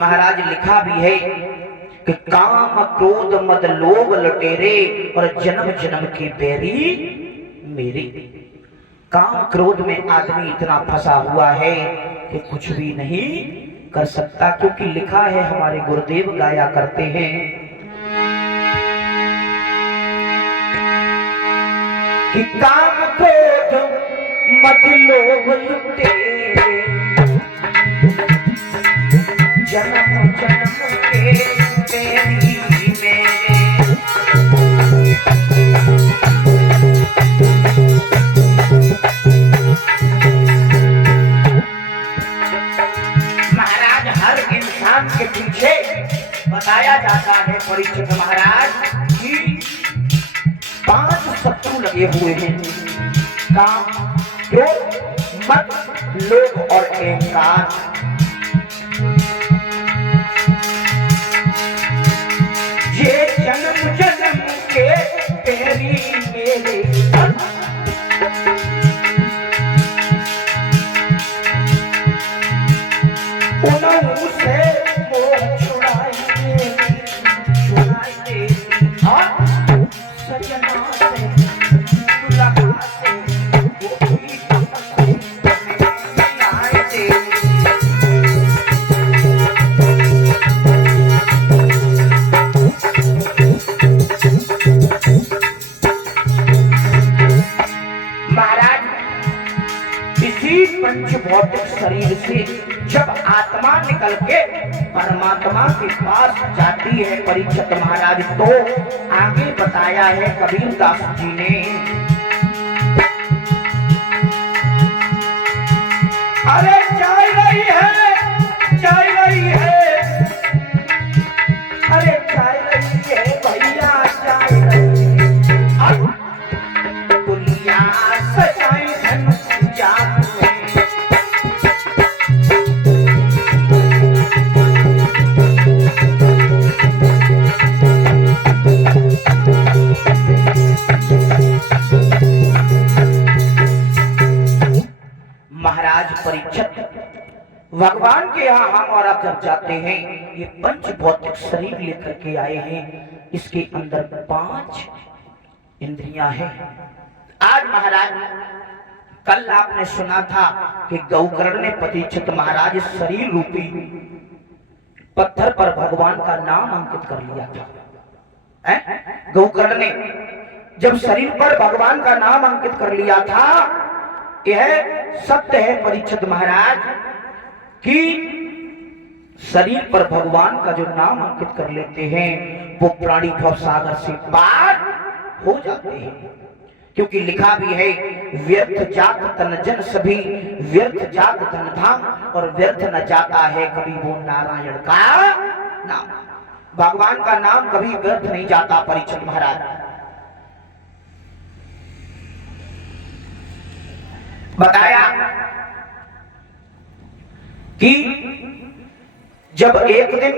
महाराज लिखा भी है कि काम क्रोध मद लोभ लुटेरे और जन्म जन्म की बैरी मेरी। काम क्रोध में आदमी इतना फंसा हुआ है कि कुछ भी नहीं कर सकता, क्योंकि लिखा है, हमारे गुरुदेव गाया करते हैं कि काम क्रोध मद लोभ लुटेरे जन्म जन्म के तेरी मेरे। महाराज हर इंसान के पीछे बताया जाता है परीक्षित महाराज कि 5 शत्रु लगे हुए हैं, काम क्रोध मद लोभ और अहंकार। ये जन्म जन्म के तेरी मेरे उन्हों से मोह छुड़ाए और सजना से दुल्हा से वो भी आए थे। पंच भौतिक शरीर से जब आत्मा निकल के परमात्मा के पास जाती है परीक्षित महाराज, तो आगे बताया है कबीर दास जी ने, अरे जा रही है, जा रही है, अरे जा रही है भैया, जा रही है दुनिया सजाई धन जा। महाराज परीक्षित, भगवान के यहाँ हम और आप जब जाते हैं, ये पंच भौतिक शरीर लेकर के आए हैं, इसके अंदर 5 इंद्रियां हैं। आज महाराज, कल आपने सुना था कि गौकर्ण ने परीक्षित महाराज शरीर रूपी पत्थर पर भगवान का नाम अंकित कर लिया था। गौकर्ण ने जब शरीर पर भगवान का नाम अंकित कर लिया था, यह सत्य है परीक्षित महाराज कि शरीर पर भगवान का जो नाम अंकित कर लेते हैं, वो प्राणी भव सागर से पार हो जाते हैं। क्योंकि लिखा भी है, व्यर्थ जात तन जन सभी, व्यर्थ जात धन धाम, और व्यर्थ न जाता है कभी वो नारायण का नाम। भगवान का नाम कभी व्यर्थ नहीं जाता परीक्षित महाराज। बताया कि जब एक दिन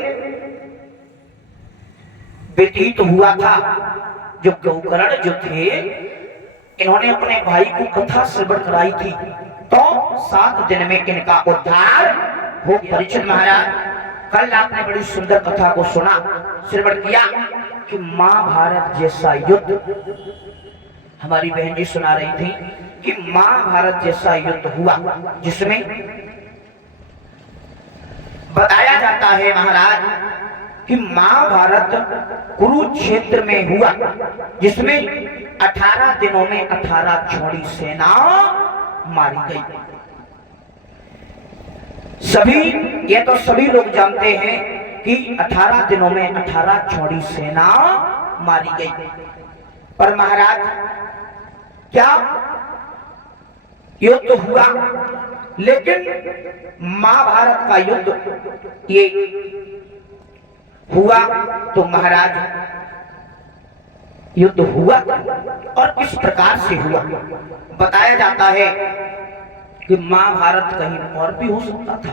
व्यतीत हुआ था, जो गौकर्ण जो थे, इन्होंने अपने भाई को कथा श्रवण कराई थी, तो 7 दिन में इनका उद्धार हो। परीक्षित महाराज, कल आपने बड़ी सुंदर कथा को सुना, श्रवण किया कि महाभारत जैसा युद्ध, हमारी बहन जी सुना रही थी कि महाभारत जैसा युद्ध हुआ, जिसमें बताया जाता है महाराज कि महाभारत कुरुक्षेत्र में हुआ, जिसमें 18 दिनों में 18 छोड़ी सेना मारी गई। सभी, ये तो सभी लोग जानते हैं कि 18 दिनों में 18 छोड़ी सेना मारी गई। पर महाराज, क्या युद्ध हुआ, लेकिन महाभारत का युद्ध ये हुआ, तो महाराज युद्ध हुआ और किस प्रकार से हुआ। बताया जाता है कि महाभारत कहीं और भी हो सकता था।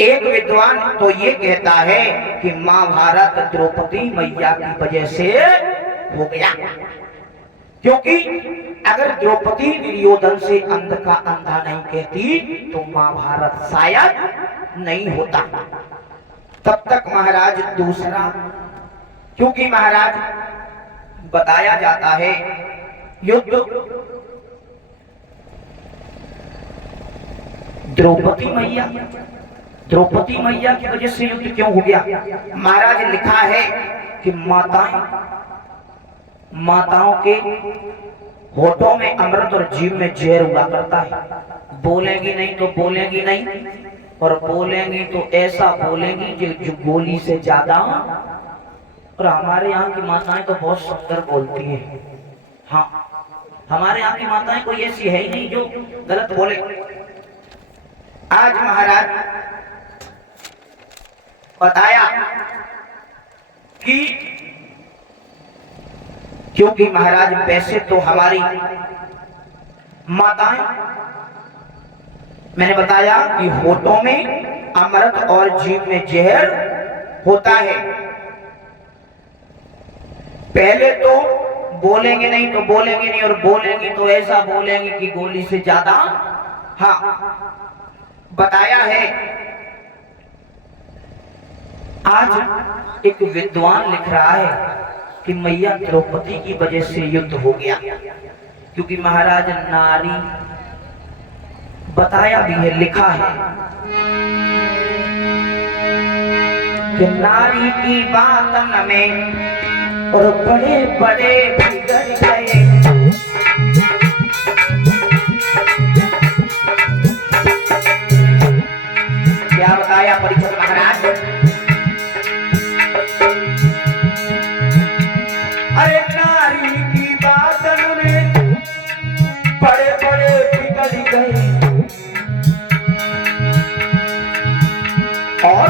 एक विद्वान तो ये कहता है कि महाभारत द्रौपदी मैया की वजह से हो गया, क्योंकि अगर द्रौपदी दुर्योधन से अंध का अंधा नहीं कहती तो महाभारत शायद नहीं होता। तब तक महाराज दूसरा, क्योंकि महाराज बताया जाता है युद्ध द्रौपदी मैया की वजह से युद्ध क्यों हो गया। महाराज लिखा है कि माताओं के होठों में अमृत और जीभ में जहर हुआ करता है। बोलेंगी नहीं तो बोलेंगी नहीं, और बोलेंगी तो ऐसा बोलेंगी जो गोली से ज्यादा। और हमारे यहाँ की माताएं तो बहुत सुंदर बोलती हैं। हाँ, हमारे यहाँ की माताएं कोई ऐसी है ही नहीं जो गलत बोले। आज महाराज बताया कि क्योंकि महाराज वैसे तो हमारी माताएं, मैंने बताया कि होठों में अमृत और जीभ में जहर होता है। पहले तो बोलेंगे नहीं तो बोलेंगे नहीं, और बोलेंगे तो ऐसा बोलेंगे कि गोली से ज्यादा। हाँ, बताया है। आज एक विद्वान लिख रहा है कि मैया द्रौपदी की वजह से युद्ध हो गया, क्योंकि महाराज नारी बताया भी है, लिखा है कि नारी की बातन में और बड़े बड़े बिगड़ गए। क्या बताया परीक्षित महाराज, अरे नारी की बातन में बड़े बड़े बिगड़ गए, और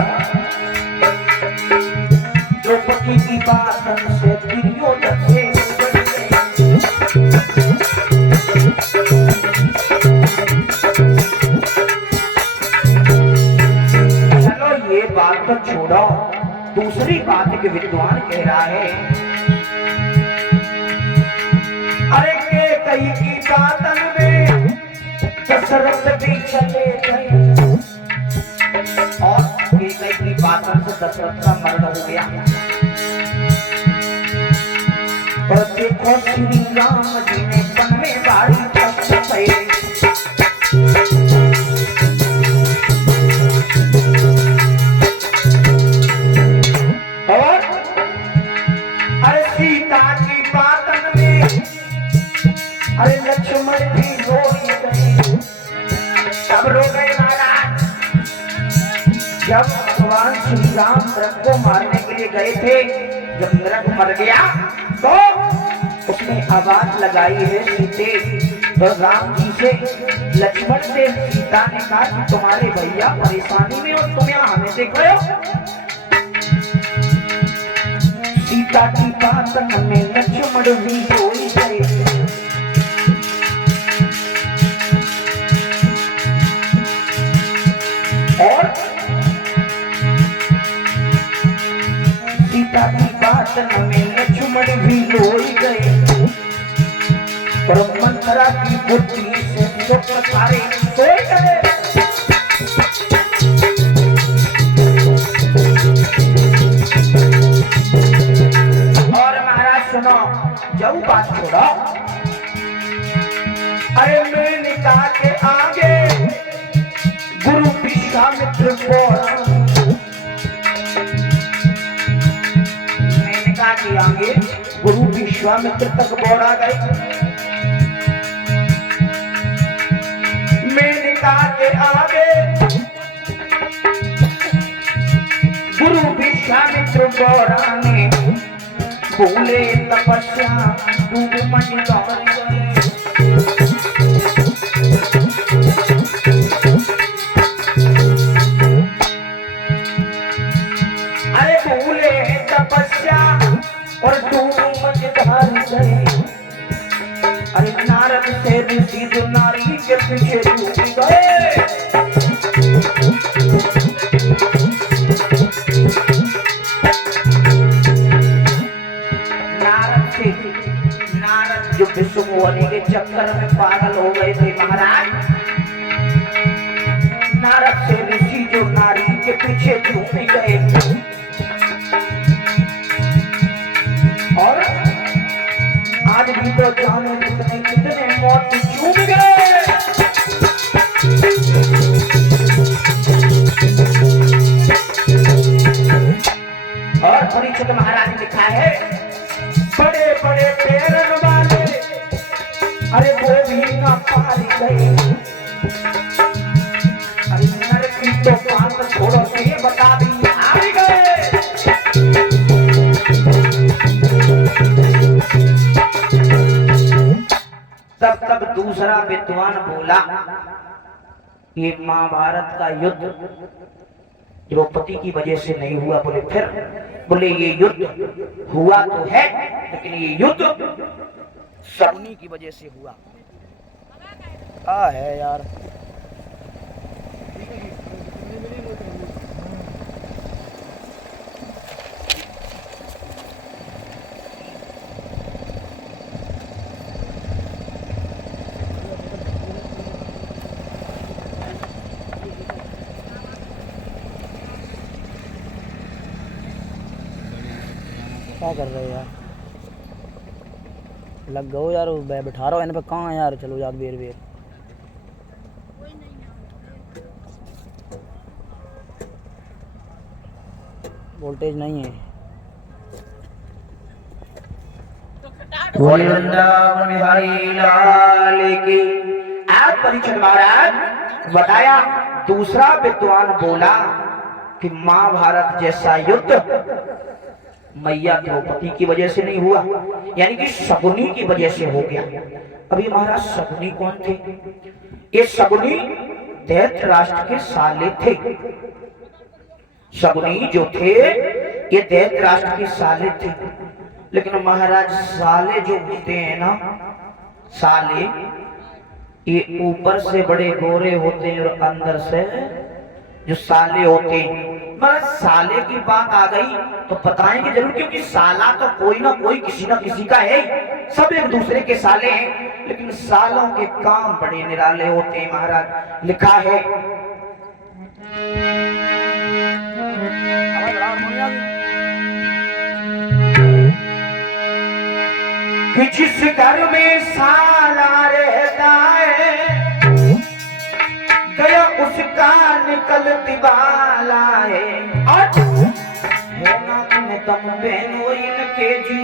द्रौपदी की बातन से दुर्योधन से बिगड़ गए। चलो ये बात तो छोड़ो, दूसरी बात के विद्वान कह रहा है, अरे के कई की बातन में दशरथ भी चले गए, और के कई की बातन से दशरथ का मरण हो गया। और देखो श्री राम जी ने वन में बाड़ी और अरे सीता की बातन में अरे लक्ष्मण भी रो गए। सब रो गए महाराज। जब भगवान श्री राम नरक को मारने के लिए गए थे, जब नरक मर गया तो उसने आवाज लगाई है सीते और राम जी से, लक्ष्मण से। सीता ने कहा कि तुम्हारे भैया परेशानी में और तुम यहाँ हमें देख रहे हो। सीता की बातन में लक्ष्मण भी रो गए। और सीता की बातन में लक्ष्मण भी रो गए। और मंथरा की बुद्धि से स्वप्न सारे सो गए। और महाराज सुनो, जाऊ बात छोड़ो, अरे मेनका के आगे गुरु विश्वामित्र मेनका के आगे गुरु विश्वामित्र तक बोरा गए। मेनका के आगे गुरु विश्वामित्र बोरा ने भूले तपस्या डूब मन दौड़ गए। और अरे नारद से ऋषि जो नारी के पीछे छूट गए। नारद जो महाभारत से ऋषि जो नारी के पीछे झूम गए और आज भी तो जाने कितने मौत चूम गए। और परीक्षित महाराज ने लिखा है बड़े बड़े पैरन वाले अरे वो भी ना पार गए। अरे नर की तो बात छोड़ो ये बता दी हार गए। तब दूसरा विद्वान बोला ये महाभारत का युद्ध द्रौपदी की वजह से नहीं हुआ। बोले फिर? बोले ये युद्ध हुआ तो है लेकिन ये युद्ध शकुनी की वजह से हुआ। है यार क्या कर रहे हो यार? लग गओ यार बैठा रहा हो इन पे कहाँ यार। चलो यार बेर बेर वोल्टेज नहीं है। वृंदावन बिहारी लाल की। आज परीक्षित महाराज बताया दूसरा विद्वान बोला कि महाभारत जैसा युद्ध मैया द्रौपदी की वजह से नहीं हुआ यानी कि शकुनी की वजह से हो गया। अभी महाराज शकुनी कौन थे? ये शकुनी दैत्य राष्ट्र के साले थे। शकुनी जो थे ये दैत्य राष्ट्र के साले थे। लेकिन महाराज साले जो होते हैं ना साले ये ऊपर से बड़े गोरे होते हैं और अंदर से जो साले होते हैं। मतलब साले की बात आ गई तो बताएंगे जरूर क्योंकि साला तो कोई ना कोई किसी ना किसी का है। सब एक दूसरे के साले हैं लेकिन सालों के काम बड़े निराले होते हैं। महाराज लिखा है कि जिस घर में साला रहता है गया उसका निकल दिवाला है। और है ना तुम्हें तुम बहनो इनके जी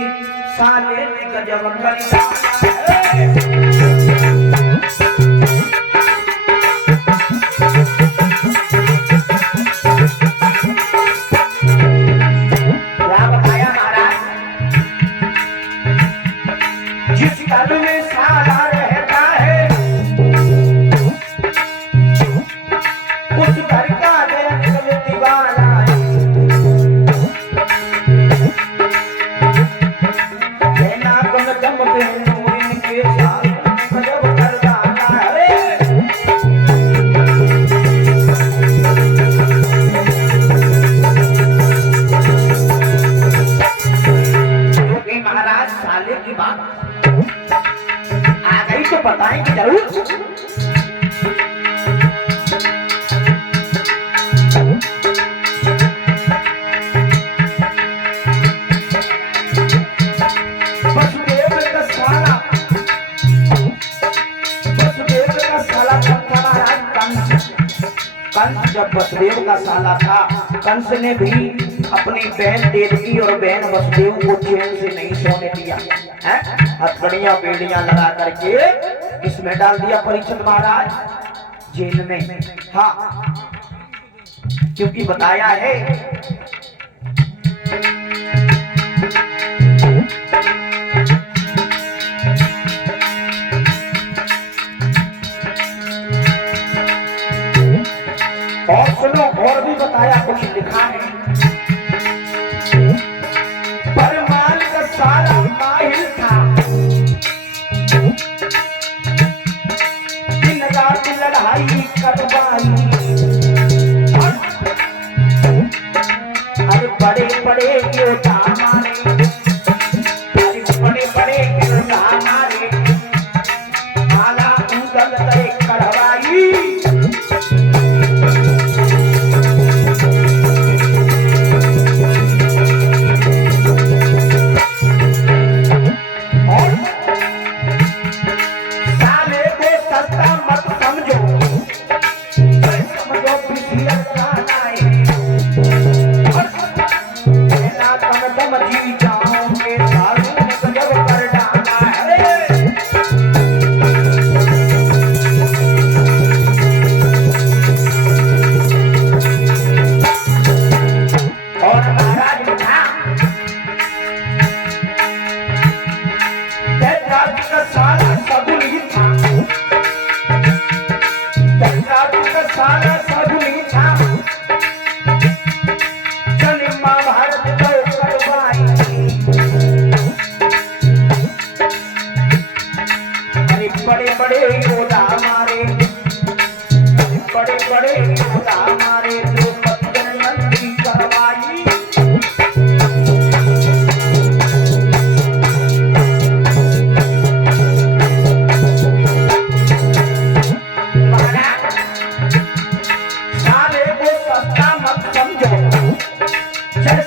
साले ने गजब कर क्या बताया महाराज? जिस घर में साला रहता है उस घर का निकल दीवाना है। कहना तुम दम बहनों इनके साथ गजब कर डाला है। क्योंकि महाराज साले की बात आ गई तो बताएंगे जरूर। कंस जब वसुदेव का साला था कंस ने भी अपनी बहन देवकी और बहन वसुदेव को चैन से नहीं सोने दिया है। हथकड़ियां बेड़ियां लगा करके इसमें डाल दिया परीक्षित महाराज जेल में। हाँ क्योंकि बताया है और सुनो और भी बताया कुछ लिखा है। परमाल का सारा माहिर था दिन रात लड़ाई करवाई। अरे बड़े बड़े योद्धा मारे अरे बड़े बड़े योद्धा मारे माला उंगल करे कढ़वाई। सिर खानाए ना तम तम जी जाओगे सालों ने गजब कर डाला है। और महाराज था राज का सारा सगुन ही था, राज का सारा सगुन ही था। चल महाभारत को करवाई, अरे बड़े बड़े योद्धा मारे, बड़े बड़े योद्धा मारे द्रौपदी नंदी करवाई।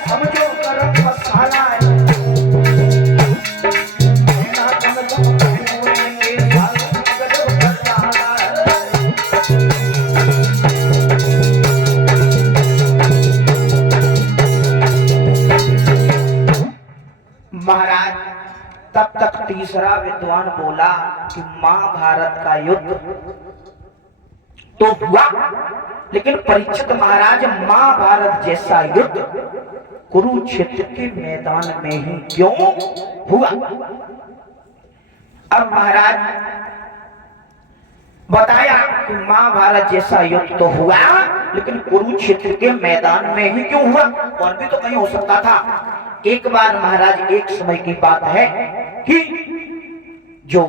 समझो गरम मसाला है ना तम तम कहने सालों गजब कर डाला है। महाराज तब तक तीसरा विद्वान बोला कि महाभारत का युद्ध तो हुआ, लेकिन परीक्षित महाराज महाभारत जैसा युद्ध कुरुक्षेत्र के मैदान में ही क्यों हुआ। अब महाराज बताया कि महाभारत जैसा युद्ध तो हुआ, लेकिन कुरुक्षेत्र के मैदान में ही क्यों हुआ, और भी तो कहीं हो सकता था। एक बार महाराज एक समय की बात है कि जो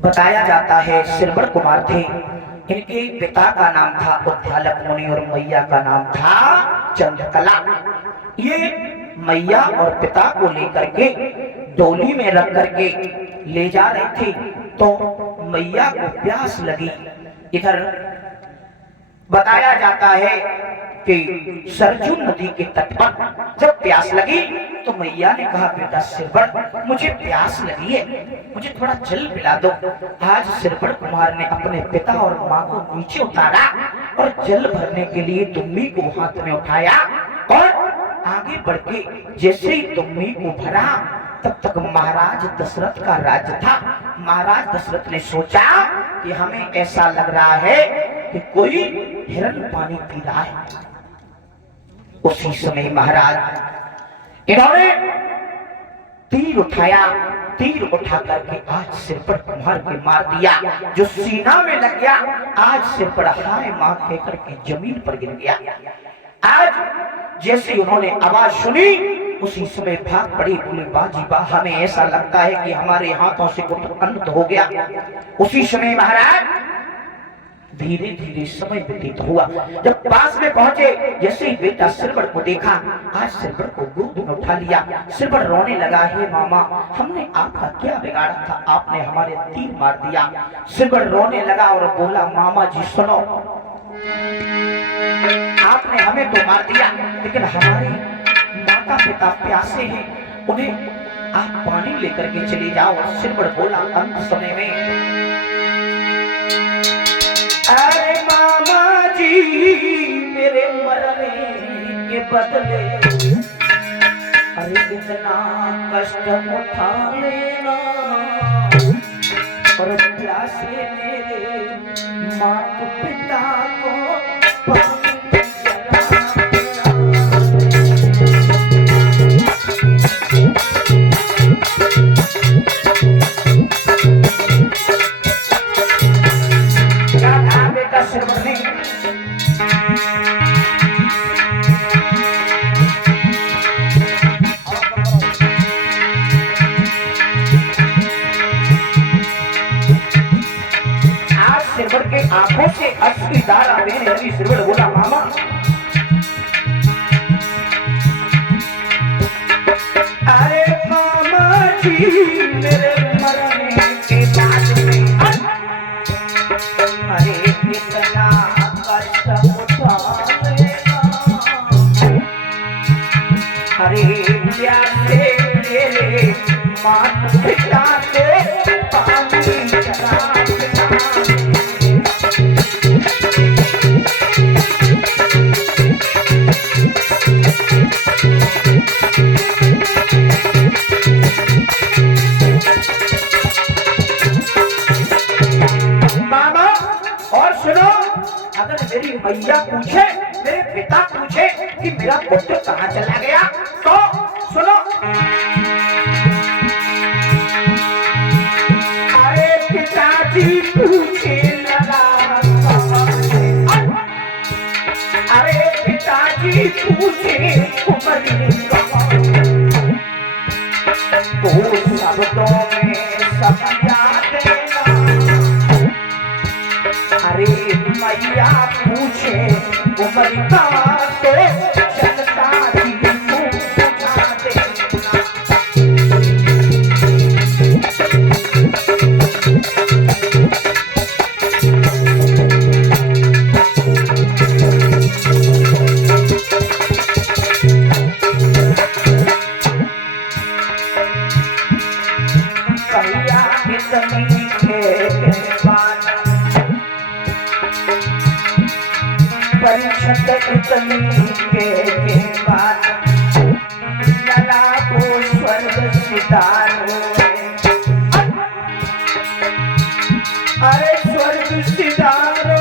बताया जाता है श्रवण कुमार थे, इनके पिता का नाम था उद्यालक मुनि और मैया का नाम था चंद्रकला। ये मैया और पिता को लेकर के डोली में रख करके ले जा रहे थे, तो मैया को प्यास लगी। इधर बताया जाता है कि सरजू नदी के तट पर जब प्यास लगी तो मैया ने कहा, बेटा श्रवण मुझे प्यास लगी है, मुझे थोड़ा जल पिला दो। आज श्रवण कुमार ने अपने पिता और माँ को नीचे उतारा और जल भरने के लिए तुम्मी को हाथ में उठाया और आगे बढ़ के जैसे ही तुम्मी को भरा, तब तक महाराज दशरथ का राज्य था। महाराज दशरथ ने सोचा कि हमें ऐसा लग रहा है कि कोई हिरण पानी पी रहा है। उसी समय महाराज इन्होंने तीर उठाया, तीर उठा करके आज श्रवण कुमार के मार दिया। जो सीना में लग गया, आज श्रवण हाय मां कहकर के जमीन पर गिर गया। आज जैसे उन्होंने आवाज सुनी, उसी समय भाग पड़ी, बोले बाजी बा, हमें ऐसा लगता है कि हमारे हाथों से कुछ अनर्थ हो गया। उसी समय महाराज धीरे धीरे समय व्यतीत हुआ। जब पास में पहुंचे, जैसे ही बेटा श्रवण को देखा, आज श्रवण को गोद में उठा लिया। श्रवण रोने लगा, हे मामा, हमने आपका क्या बिगाड़ा था, आपने हमारे तीर मार दिया। श्रवण रोने लगा और बोला, मामा जी सुनो, आपने हमें तो मार दिया, लेकिन हमारे माता पिता प्यासे हैं, उन्हें आप पानी लेकर के चले जाओ। श्रवण बोला अंत समय में, अरे मामा जी मेरे मरने के बदले अरे इतना कष्ट उठा लेना, और प्यासे मेरे माता पिता को पानी आंखों से अश्रु धारा बहने लगी। श्रवण बोला, मामा अरे मामा जी मेरे मरने के बाद में अरे कितना कष्ट उठा लेगा, अरे प्यासे मेरे माता पिता को पानी चला अगर मेरी मैया पूछे, मेरे पिता पूछे कि मेरा पुत्र कहाँ चला गया, तो सुनो। अरे पिताजी पूछे लगा, अरे पिताजी पूछे कुमारी तो शब्दों में समझा देना। अरे मैया पूछे उमर का तो चलता ही पूछा देना। भैया इतनी के बात परीक्षित इतनी के बाद लला को स्वर्ग सिधारो। अरे स्वर्ग सिधारो,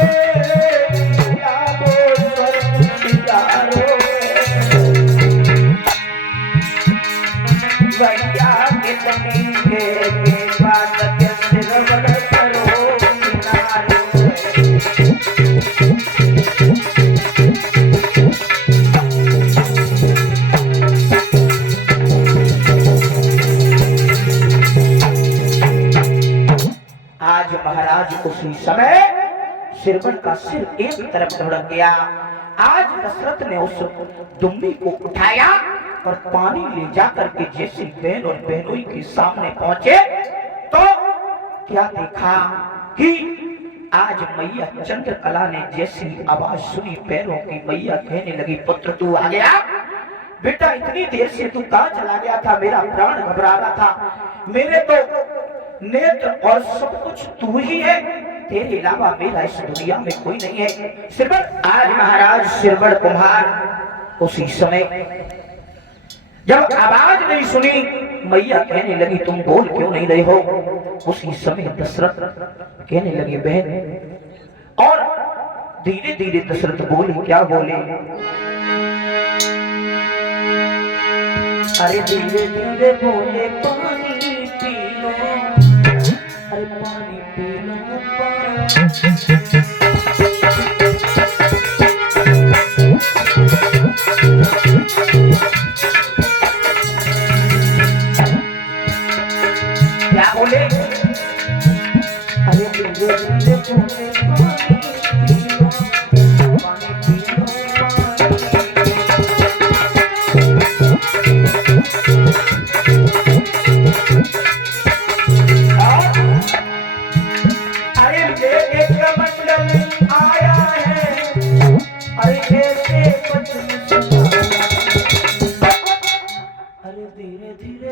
लला को स्वर्ग सिधारो। भैया कितनी के बाद के सिरवड़ करो किनारे। आज महाराज उसी समय सिरवड़ का सिर एक तरफ धुड़क गया। आज दशरथ ने उस दुम्बी को उठाया और पानी ले जाकर के जैसे बहन और बहनोई के सामने पहुंचे तो क्या देखा कि आज मैया चंद्रकला ने जैसी आवाज सुनी पैरों की, मैया कहने लगी पुत्र तू आ गया। बेटा इतनी देर से तू कहां चला गया था, मेरा प्राण घबरा रहा था। मेरे तो नेत्र और सब कुछ तू ही है, तेरे अलावा मेरा इस दुनिया में कोई नहीं है। सिरवड़ आज महाराज सिरवड़ कुम्हार उसी समय जब आवाज नहीं सुनी, मैया कहने लगी तुम बोल क्यों नहीं रहे हो। उसी समय दशरथ कहने लगे बहन, और धीरे धीरे दशरथ बोले। क्या बोले? अरे धीरे धीरे बोले पानी पी लो, अरे पानी पी लो क्या बोले? अरे धीरे धीरे बोले पानी पी लो, पानी पी लो। अरे मेरे कमंडल आया है, अरे कैसे अरे धीरे धीरे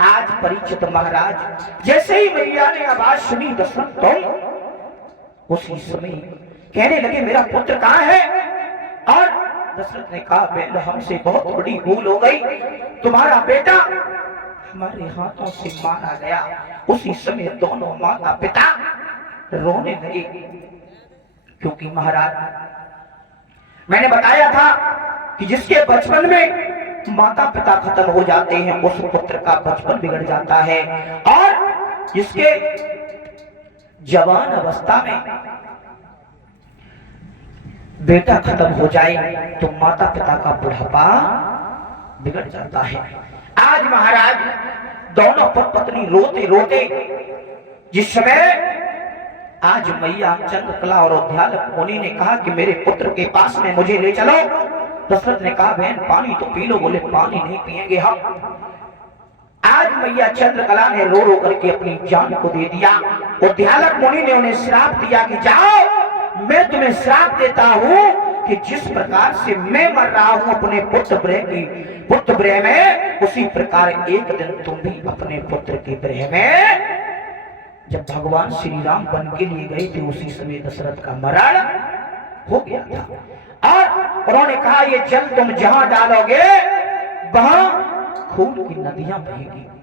आज परीक्षित महाराज जैसे ही मैया ने आवाज सुनी दशरथ तो उसी समय कहने लगे मेरा पुत्र कहाँ है। और दशरथ ने कहा बेटा हमसे बहुत बड़ी भूल हो गई, तुम्हारा बेटा हमारे हाथों से मारा गया। उसी समय दोनों माता पिता रोने लगे, क्योंकि महाराज मैंने बताया था कि जिसके बचपन में माता पिता खत्म हो जाते हैं उस पुत्र का बचपन बिगड़ जाता है, और जिसके जवान अवस्था में बेटा खत्म हो जाए तो माता पिता का बुढ़ापा बिगड़ जाता है। आज महाराज दोनों पत्नी रोते रोते जिस समय आज मैया चंद्रकला और उद्यालक मुनि ने कहा कि मेरे पुत्र के पास में मुझे ले चलो, दशरथ ने कहा बहन पानी तो पी लो। बोले पानी नहीं पिएंगे हम। आज मैया चंद्रकला ने रो रो करके अपनी जान को दे दिया। उद्यालक मुनि ने उन्हें श्राप दिया कि जाओ मैं तुम्हें श्राप देता हूँ कि जिस प्रकार से मैं मर रहा हूँ अपने पुत्र ब्रह में, उसी प्रकार एक दिन तुम भी अपने पुत्र के ब्रह में। जब भगवान श्री राम वन के लिए गए थे उसी समय दशरथ का मरण हो गया था। और उन्होंने कहा ये जल तुम जहां डालोगे वहां खून की नदियां बहेगी।